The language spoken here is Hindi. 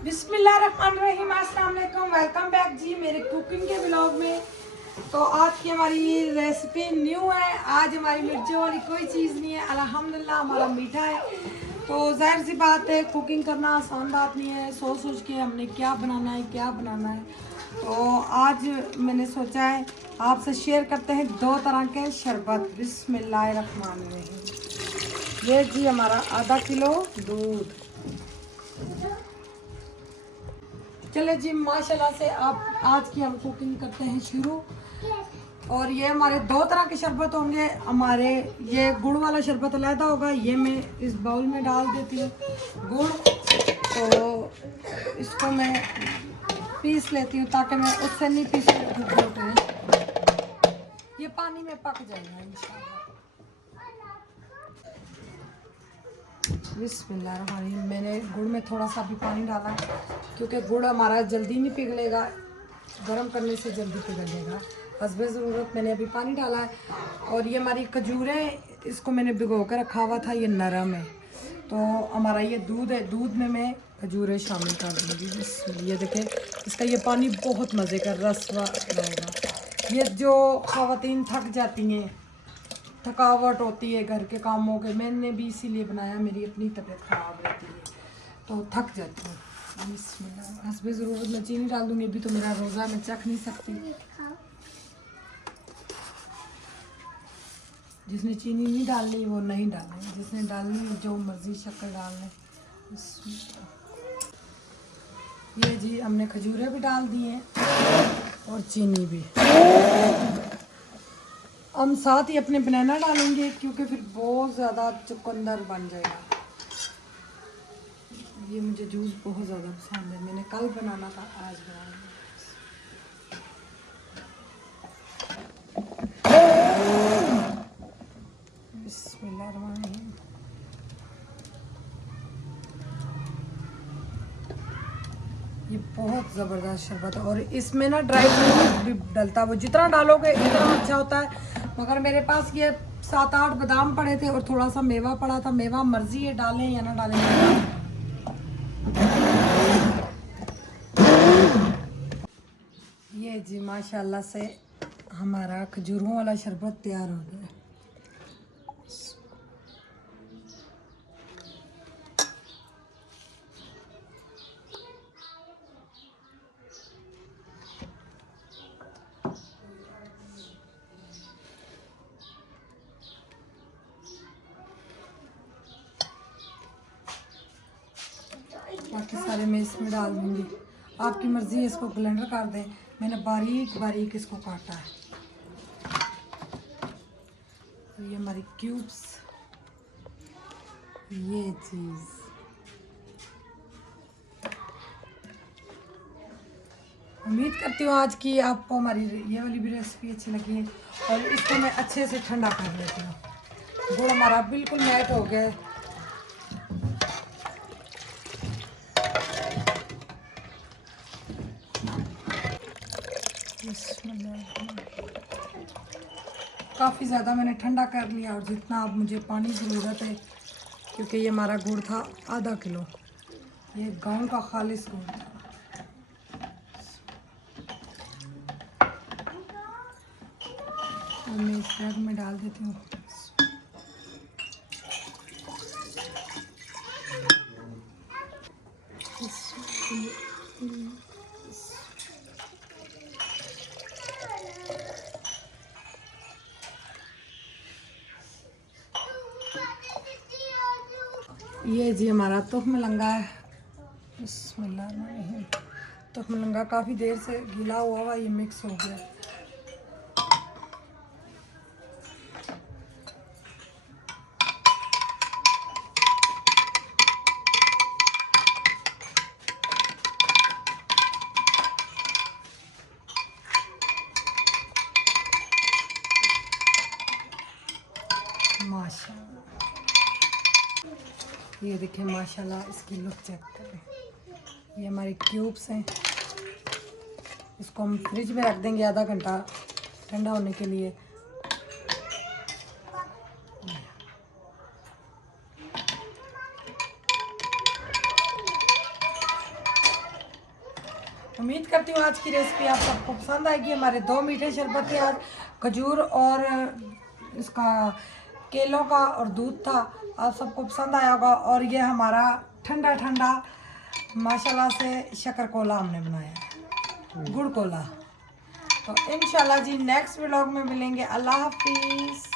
बिस्मिल्लाहिर्रहमानिर्रहीम, अस्सलाम वालेकुम। वेलकम बैक जी मेरे कुकिंग के ब्लॉग में। तो आज की हमारी रेसिपी न्यू है। आज हमारी मिर्चों वाली कोई चीज़ नहीं है, अल्हम्दुलिल्लाह हमारा मीठा है। तो जाहिर सी बात है, कुकिंग करना आसान बात नहीं है। सोच सोच के हमने क्या बनाना है क्या बनाना है। तो आज मैंने सोचा है आपसे शेयर करते हैं दो तरह के शरबत। बिस्मिल्लाहिर्रहमानिर्रहीम। ये जी हमारा आधा किलो दूध। चले जी, माशाल्लाह से आप आज की हम कुकिंग करते हैं शुरू। और ये हमारे दो तरह के शरबत होंगे। हमारे ये गुड़ वाला शरबत अलहदा होगा। ये मैं इस बाउल में डाल देती हूँ गुड़। तो इसको मैं पीस लेती हूँ ताकि मैं उससे नहीं पीस हूँ, ये पानी में पक जाएगा इंशाल्लाह। बिस्मिल्लाहिर्रहमानिर्रहीम। मैंने गुड़ में थोड़ा सा भी पानी डाला क्योंकि गुड़ हमारा जल्दी नहीं पिघलेगा, गर्म करने से जल्दी पिघलेगा। हस्बे ज़रूरत मैंने अभी पानी डाला है। और ये हमारी खजूरें, इसको मैंने भिगो कर रखा हुआ था, ये नरम है। तो हमारा ये दूध है, दूध में मैं खजूरें शामिल कर दूँगी। ये देखें, इसका ये पानी बहुत मज़े का रस रहेगा। ये जो ख़वातीन थक जाती हैं, थकावट होती है घर के कामों के, मैंने भी इसीलिए बनाया, मेरी अपनी तबीयत ख़राब रहती है तो थक जाती हूँ। हस्बे ज़रूरत मैं चीनी डाल दूँगी। अभी तो मेरा रोज़ा, मैं चख नहीं सकती। जिसने चीनी नहीं डालनी वो नहीं डालनी, जिसने डालनी जो मर्ज़ी शक्कर डाल लें। ये जी हमने खजूरें भी डाल दी हैं और चीनी भी। हम साथ ही अपने बनाना डालेंगे क्योंकि फिर बहुत ज़्यादा चुकंदर बन जाएगा। ये मुझे जूस बहुत ज़्यादा पसंद है, मैंने कल बनाना था, आज बनाना। बिस्मिल्लाहिर्रहमानिर्रहीम। ये बहुत ज़बरदस्त शरबत है और इसमें ना ड्राई फ्रूट भी डलता है। वो जितना डालोगे इतना अच्छा होता है। मगर मेरे पास ये 7-8 बादाम पड़े थे और थोड़ा सा मेवा पड़ा था। मेवा मर्जी है, डालें या ना डालें। ये जी माशाल्लाह से हमारा खजूरों वाला शरबत तैयार हो गया। बाकी सारे मैं इसमें डाल दूँगी, आपकी मर्ज़ी है। इसको ब्लेंडर कर दें, मैंने बारीक बारीक इसको काटा है। ये हमारी क्यूब्स, ये चीज़ उम्मीद करती हूँ आज की आपको हमारी ये वाली भी रेसिपी अच्छी लगी है। और इसको मैं अच्छे से ठंडा कर लेती हूँ। गुड़ हमारा बिल्कुल मेल्ट हो गया है। काफ़ी ज़्यादा मैंने ठंडा कर लिया और जितना अब मुझे पानी की ज़रूरत है क्योंकि ये हमारा गुड़ था आधा किलो, ये गांव का खालिश गुड़ था। और मैं इस बैग में डाल देती हूँ। ये जी हमारा तुख्म लंगा है। बिस्मिल्लाह। तुख्म लंगा काफ़ी देर से गीला हुआ, ये मिक्स हो गया। माशाल्लाह, ये देखिए माशाल्लाह, इसकी लुक चेक करें। ये हमारे क्यूब्स हैं, इसको हम फ्रिज में रख देंगे आधा घंटा ठंडा होने के लिए। उम्मीद करती हूँ आज की रेसिपी आप सबको पसंद आएगी। हमारे 2 मीठे शरबत थे आज, खजूर और इसका केलों का और दूध था। आप सबको पसंद आया होगा। और ये हमारा ठंडा ठंडा माशाल्लाह से शक्कर कोला हमने बनाया है, गुड़ कोला। तो इंशाल्लाह जी नेक्स्ट व्लॉग में मिलेंगे। अल्लाह हाफिज़।